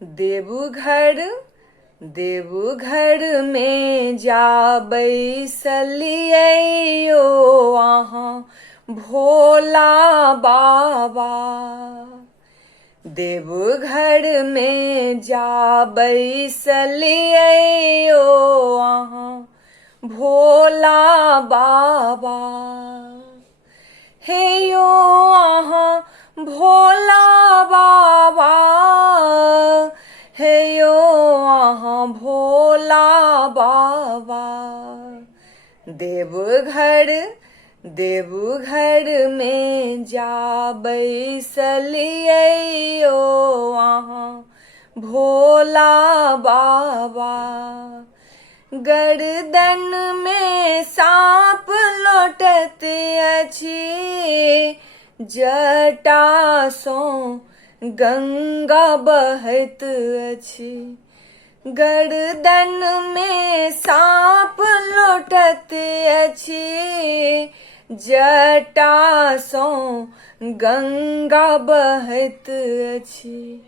देवघर देवघर में जा बैसलियो अहाँ भोला बाबा। देवघर में जा बैसलियो अहाँ भोला बाबा। हे यो अहाँ भोला बाबा, हे यो अहाँ भोला बाबा। देवघर देवघर में जा बैसलियो अहाँ भोला बाबा। गर्दन में सांप लौटत अछि, जटा सँ गंगा बहत अछि। गर्दन में सांप लौटत अछि, जटा सँ गंगा बहत अछि।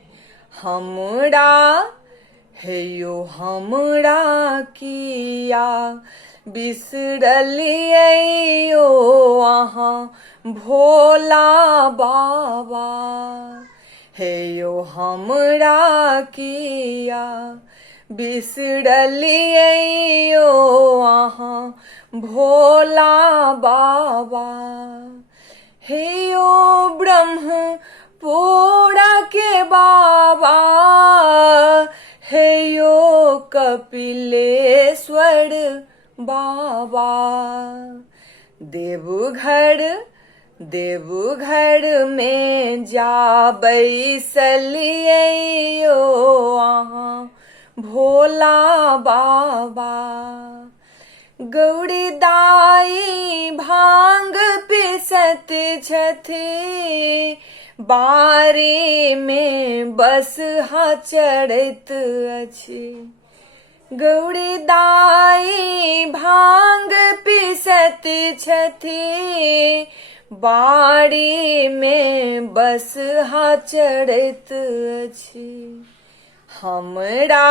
हमरा हेयो हमरा किया बिसरलियो अहाँ भोला बाबा। हेयो हमरा किया बिसरलियो अहाँ भोला बाबा। हेयो ब्रह्मपुरा के बाबा, हेयो कपिलेश्वर बाबा। देवघर देवघर में जा बैसलियो अहाँ भोला बाबा। गौरी दाई भांग पिसत छथि, बारी में बसहा चढ़ैत अछि। गौरी दाई भांग पिसत छथि, बारी में बसहा चढ़ैत अछि। हमरा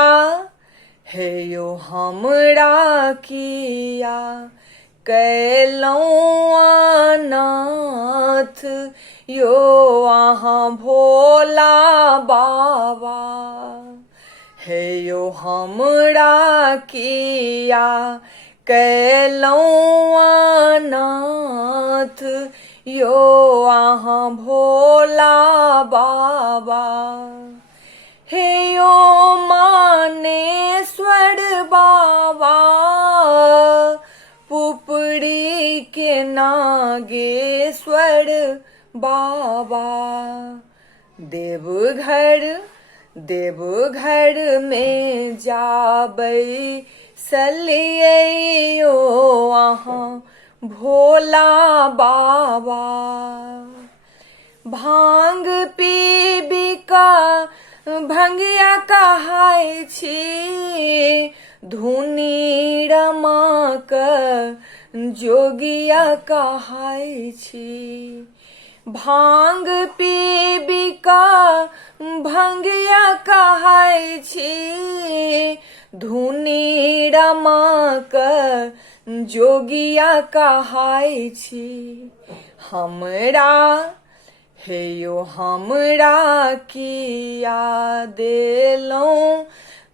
हेयो हमरा किया कैलहुँ अनाथ यो अहाँ भोला बाबा। हेयो हमरा किया कैलहुँ अनाथ यो अहाँ भोला बाबा। हेयो मानेश्वर बाबा, पुपरी के नागेश्वर बाबा। देवघर देवघर में जा बैसलियो अहाँ भोला बाबा। भांग पीबी का भंगिया कहाय छी, धुनी रमाक जोगिया कहाय छी। भांग पीबी का भंगिया कहाय छी, धुनी रमाक जोगिया कहाय छी। हमरा हेयो हमरा किया देलहुँ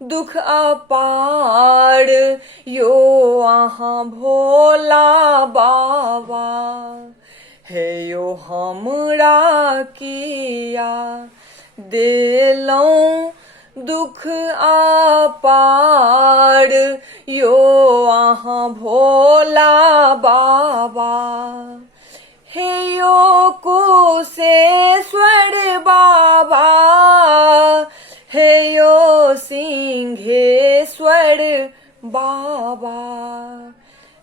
दुख अपार यो अहाँ भोला बाबा। हेयो हमरा किया देलहुँ दुख अपार यो अहाँ भोला बाबा। हेयो कुशेश्वर बाबा, हेयो सिंहेश्वर बाबा।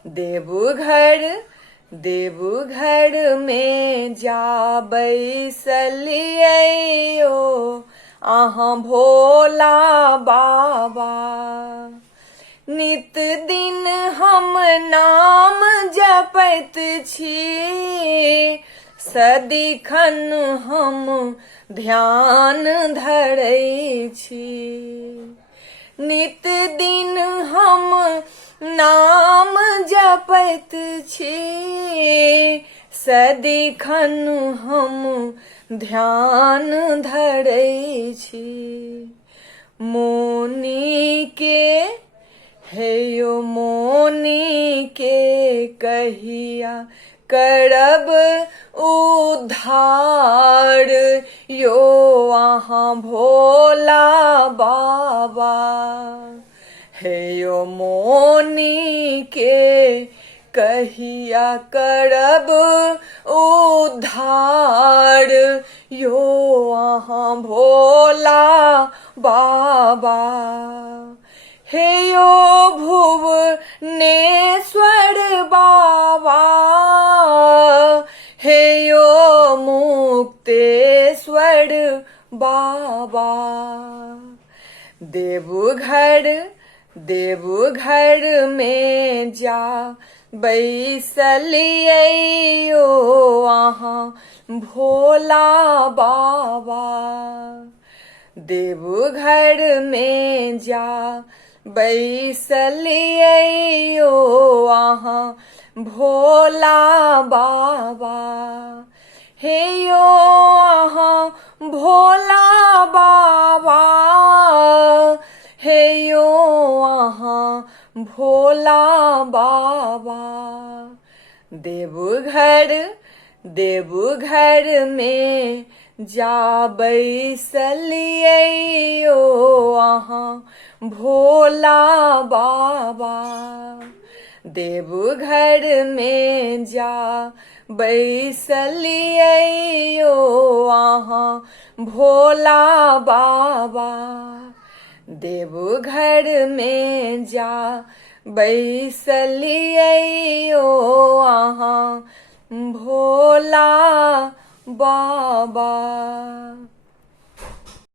देवघर देवघर में जा बैसलियो अहाँ भोला बाबा। नित दिन हम नाम जपैत छी, सदिखन हम ध्यान धरै छी। नित दिन हम नाम जपैत छी, सदिखन हम ध्यान धरै छी। मोनी के हे यो मोनी के कहिया करब उद्धार, यो अहाँ भोला बाबा। हे यो मोनी के कहिया करब उद्धार, यो अहाँ भोला बाबा। हे यो भुवनेश्वर बाबा, हे यो मुक्तेश्वर बाबा। देवघर में जा बैसलियै यो अहाँ भोला बाबा। देवघर में जा बैसलियै यो अहाँ भोला बाबा। हे यो अहाँ भोला बाबा, हे यो अहाँ भोला बाबा। देवघर में जा बैसलियै यो अहाँ भोला बाबा। देवघर में जा बैसलियै यो अहाँ भोला बाबा। देवघर में जा बैसलियै यो अहाँ भोला बाबा।